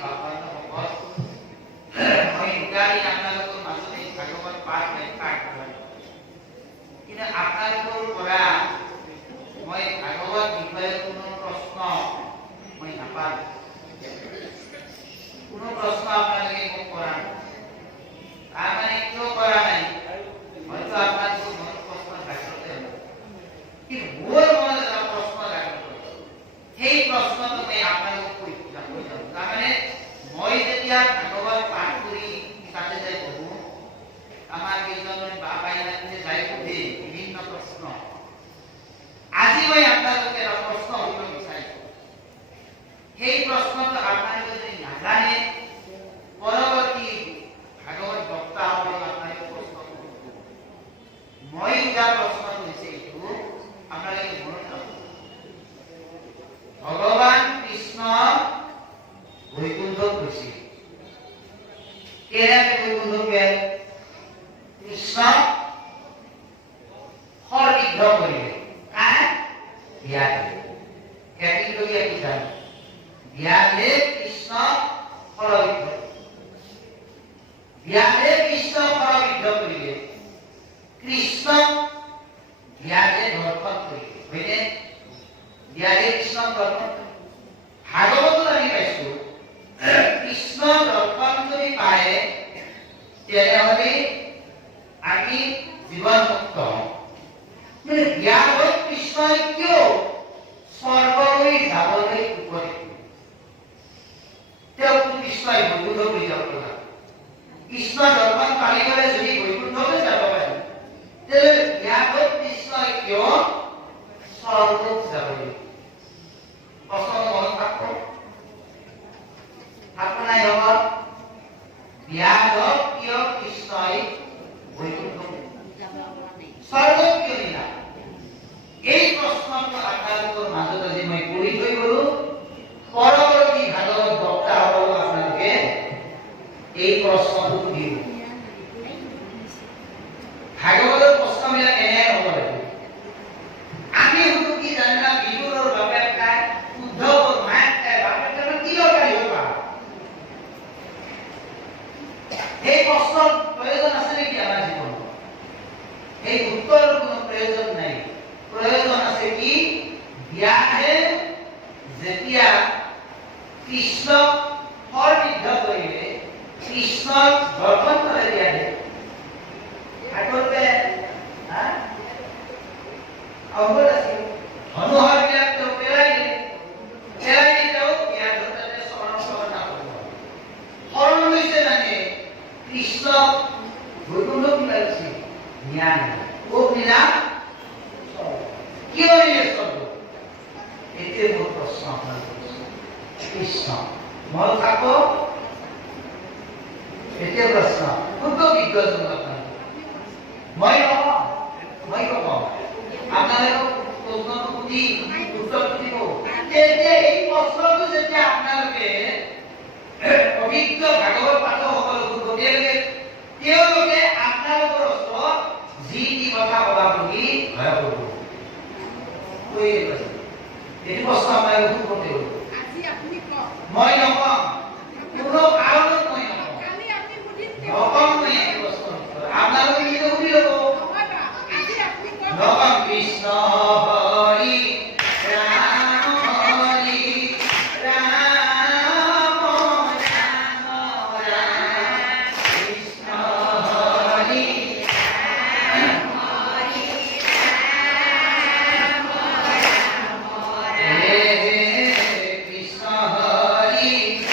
ভাগৱত মই উগাৰি আপোনালোকৰ মাজত এই ভাগৱত পাঠ কৰোঁ কিন্তু আপোনালোকৰ পৰা মই ভাগৱত বিষয়ে কোনো প্ৰশ্ন মই নাপাওঁ কোনো প্ৰশ্ন আপোনালোকে মোক কৰা তাৰমানে কিয় কৰা নাই হয়তো আপোনালোকৰ মনত প্ৰশ্ন জাগ্ৰত হ'ব কিন্তু মোৰ মনত এটা প্ৰশ্ন জাগ্ৰত সেই প্ৰশ্নটো মই আপোনালোকক কৈ যাম তাৰমানে মই যেতিয়া ভাগৱত পাঠ কৰি তাতে যাই পঢ়ো আমাৰ কেইজনমান বাইনাতে যাই সুধে বিভিন্ন প্ৰশ্ন আজি মই আপোনালোকে এটা প্ৰশ্ন সুধিব বিচাৰিছোঁ সেই প্ৰশ্নটো আপোনালোকে যদি নাজানে পৰৱৰ্তী ভাগৱত বক্তাসকলক আপোনালোকে প্ৰশ্ন সুধিব মই সোধা প্ৰশ্নটো হৈছে এইটো আপোনালোকে মনত ৰাখিব ভগৱান কৃষ্ণ বৈকুণ্ঠত গৈছিল কেনেকৈ বৈকুণ্ঠত গ'ল কৃষ্ণ সৰবিদ্ধ কৰিলে ব্যাসে কেতিকলীয়া কি জানে ব্যাসে কৃষ্ণ সৰবিদ্ধ কৰিলে কৃষ্ণ ব্যাসে দৰ্শন কৰিলে হয়নে ব্যাসে কৃষ্ণ দৰ্শন ভাগৱতত আমি পাইছো কৃষ্ণ দৰ্শন যদি পায় তেনেহ'লে আমি জীৱন মুক্ত মানে ব্যাসত কৃষ্ণই কিয় স্বৰ্গলৈ যাবলৈ উপদেশ তেওঁক কৃষ্ণই বৈকুণ্ঠ বুলি যাব লগা কৃষ্ণ দৰ্শন পালি গ'লে যদি বৈকুণ্ঠলৈ যাব পাৰি তেনেহ'লে ব্যাসত কৃষ্ণই কিয় স্বৰ্গত যাবলৈ প্ৰশ্ন মনত ৰাখক আপোনাৰ লগত ব্যাসত কিয় কৃষ্ণই বৈকুণ্ঠ স্বৰ্গত কিয় নিলা এই প্ৰশ্নটো আপোনালোকৰ মাজত আজি মই কৰি থৈ গ'লো পৰৱৰ্তী ভাগৱত বক্তাসকলক আপোনালোকে এই প্ৰশ্নটো সুধিব ভাগৱতৰ প্ৰশ্নবিলাক এনে হ'ব লাগিব আমি সুধো কি জানা বিদুৰৰ বাপেক খাই উদ্ধৱৰ মাক খাই বাপেক খাই কি দৰকাৰ হ'ব এই প্ৰশ্নৰ প্ৰয়োজন আছে নেকি আমাৰ জীৱনত এই উত্তৰৰ কোনো প্ৰয়োজন নাই প্ৰয়োজন আছে কি ব্যাসে যেতিয়া কৃষ্ণক সৰবিদ্ধ কৰিলে কৃষ্ণক দৰ্শন কৰে ব্যাসে আগতে অৱগত আছিল ধনুহৰবিলাক তেওঁ পেলাই দিলে তেওঁ ব্যাসৰ তাতে শৰণ কৰিব শৰণ লৈছে মানে কৃষ্ণক বৈকুণ্ঠ পেলাইছে জ্ঞান ও বিনা কিয় নিলে স্বৰ্গ এতে মোৰ প্ৰশ্ন আপোনালোকৰ কৃষ্ণ মন থাক এতে প্ৰশ্ন খুব বিজ্ঞজন আপোনালোক মই নকওঁ আপোনালোকক প্ৰশ্নটো সুধি উত্তৰটো দিব তেতিয়া এই প্ৰশ্নটো যেতিয়া আপোনালোকে অভিজ্ঞ ভাগৱত পাঠকসকলক তেওঁলোকে আপোনালোকৰ ওচৰত যি কি কথা কবা বুলি ভয় কৰিব এইটো প্ৰশ্ন আপোনালোকে সুধি মই নকওঁ কোনো কাৰণত মই নকওঁ মই এই প্ৰশ্ন আপোনালোকে নিজে সুধি ল'ব নকওঁ কৃষ্ণ হৰি Hare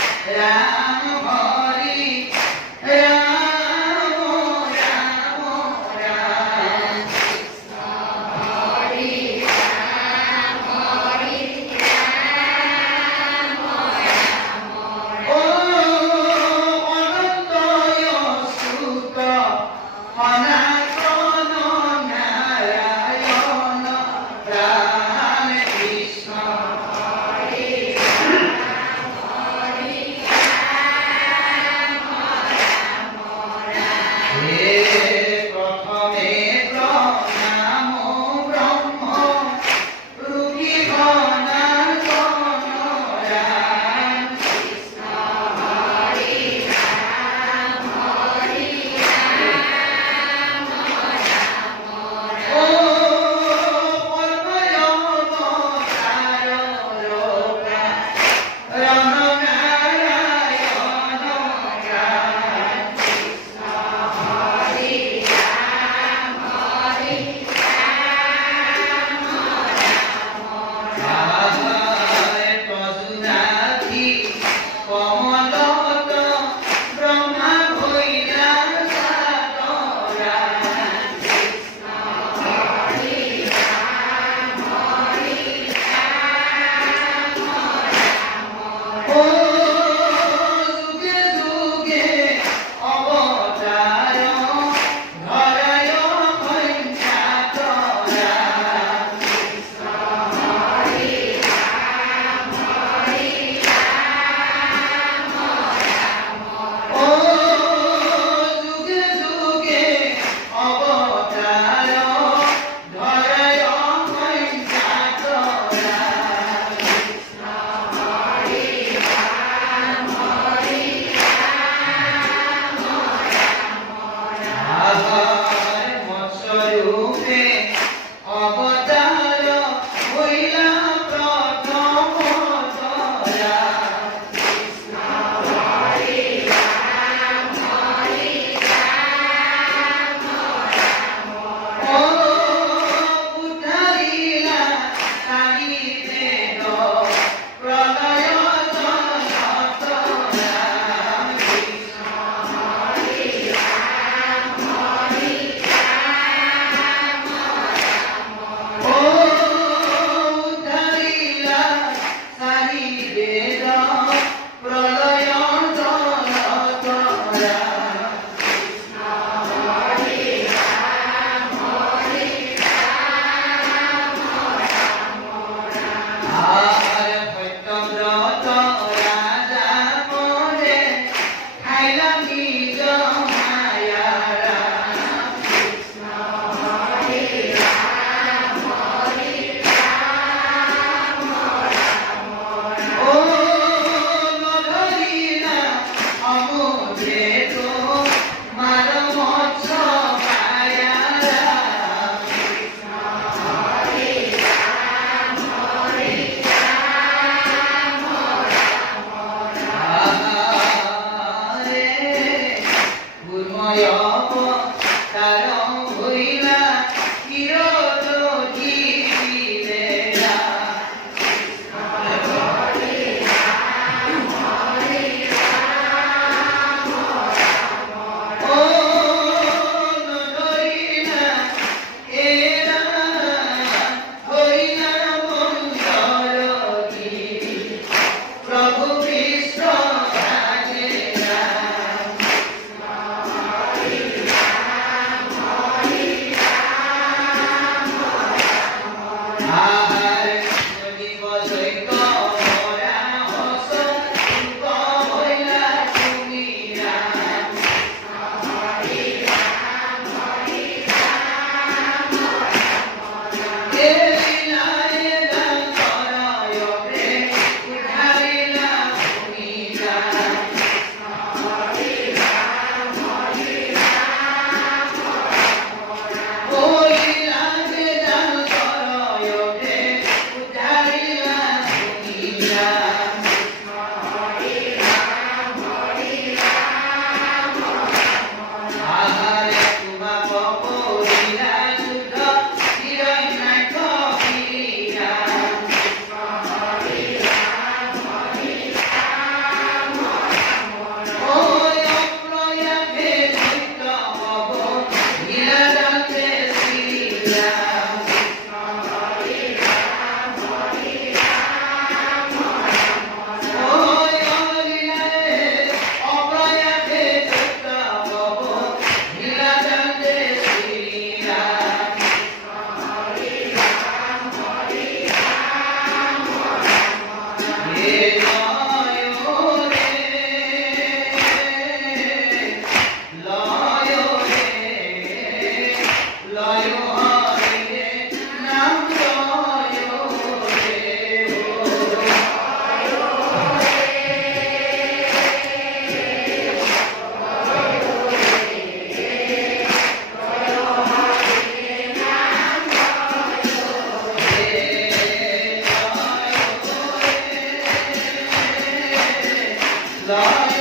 জয়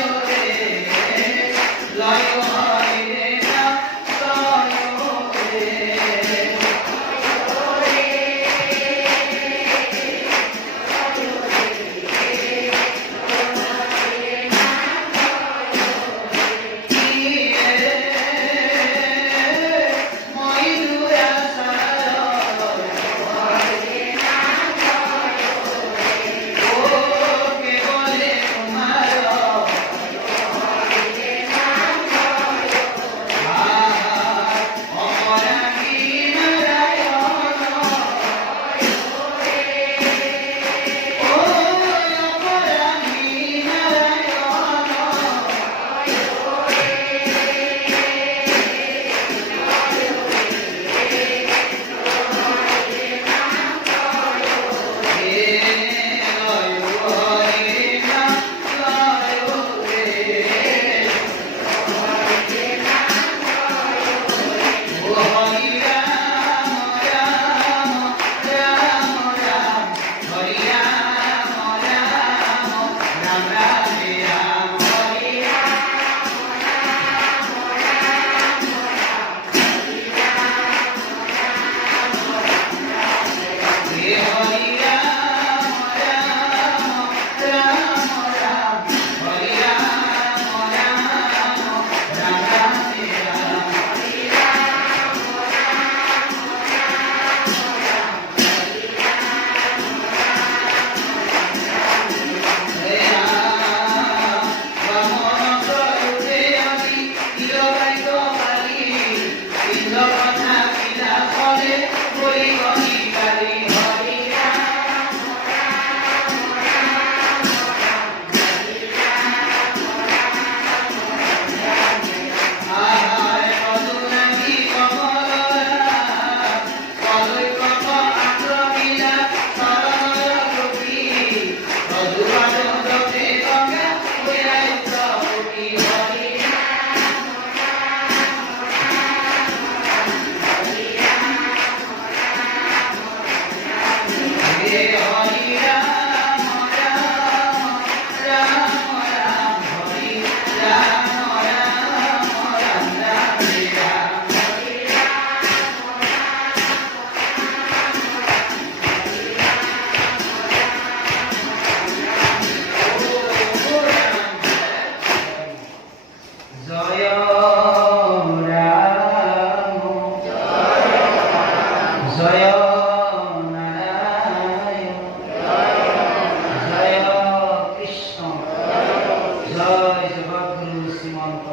জগদ্গুরু শ্রীমন্ত